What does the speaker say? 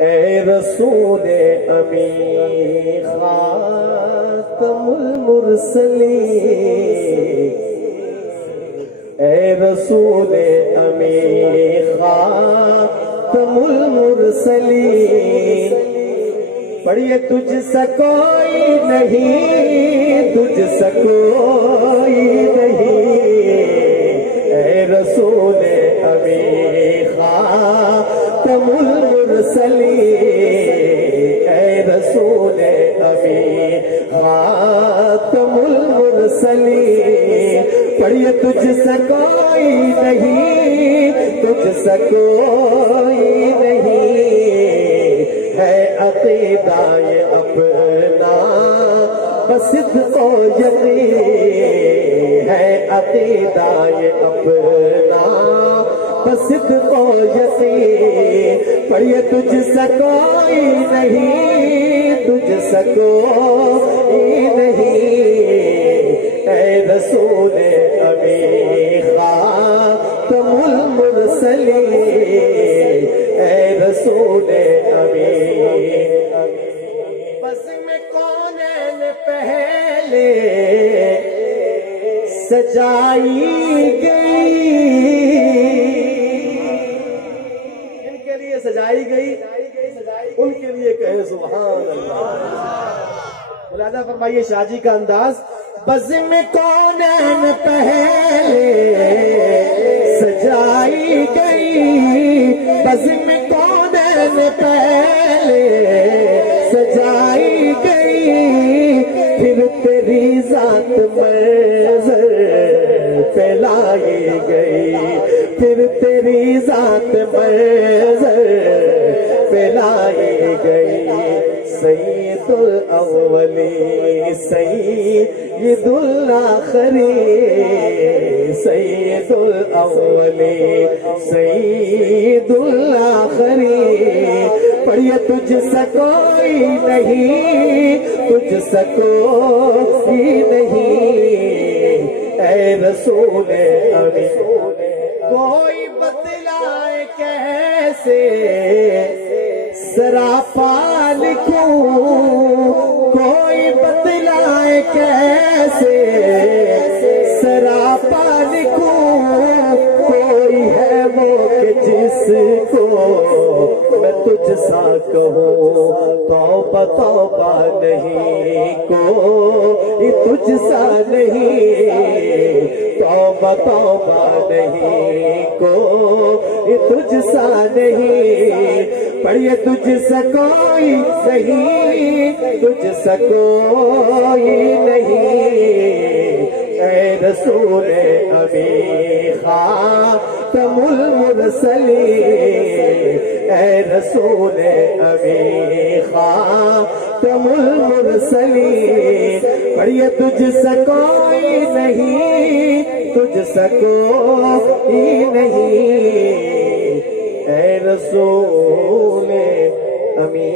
اے رسول امی خاتم المرسلین، اے رسول امی خاتم المرسلین، پڑھیے تجھ سا کوئی نہیں، تجھ سا کوئی نہیں، اے رسول امی خاتم المرسلین، اے رسول امی خاتم المرسلین، پڑھیے تجھ سا کوئی نہیں، تجھ سا کوئی نہیں، ہے عقیدہ یہ اپنا بصدق و یقین، ہے عقیدہ یہ اپنا بصدق و یقین، پڑھیے تجھ سا کوئی نہیں، تجھ سا کوئی نہیں، اے رسول امی خاتم المرسلین، اے رسول امی، بزم کونین پہلے سجائی گئی، ان کے لیے سجائی گئی، ان کے لیے کہیں سبحان اللہ۔ مولانا فرمائیے شاہ جی کا انداز، بزم کونین پہلے سجائی گئی، بزم کونین پہلے سجائی گئی، پھر تیری ذات منظر پہ لائی گئی، پھر تیری ذات منظر پہ لائی گئی، سید الاولی سید الآخرین، سید الاولی سید الآخرین، پڑھیے تجھ سا کوئی نہیں، تجھ سا کوئی نہیں، اے رسول امی، کوئی بتلائے کیسے سراپا لکھوں، کوئی بتلائے کیسے سراپا لکھوں، کوئی ہے وہ کہ جس کو میں تجھ سا کہوں، توبہ توبہ نہیں، کوئی تجھ سا نہیں، توبہ توبہ نہیں، کوئی تجھ سا نہیں، پڑھیے تجھ سا کوئی نہیں، تجھ سا کوئی نہیں، اے رسول امی خاتم المرسلین، اے رسول امی خاتم المرسلین، پڑھیے تجھ سا کوئی نہیں، تجھ سا کوئی نہیں، اے رسول امی